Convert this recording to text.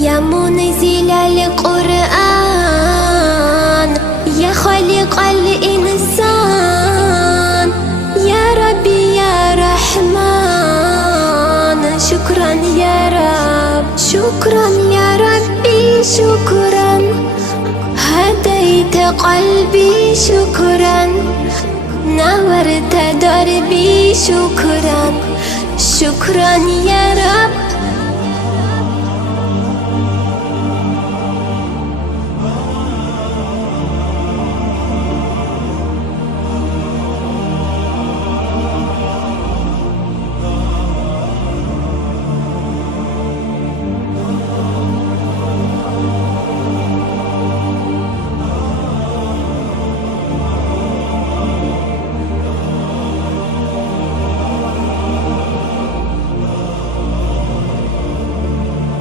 يا منزل القرآن، يا خالق الإنسان، يا ربي يا رحمن. شكرا يا رب، شكرا يا ربي، شكرا هديت قلبي، شكرا نورت دربي، شكرا شكرا يا رب.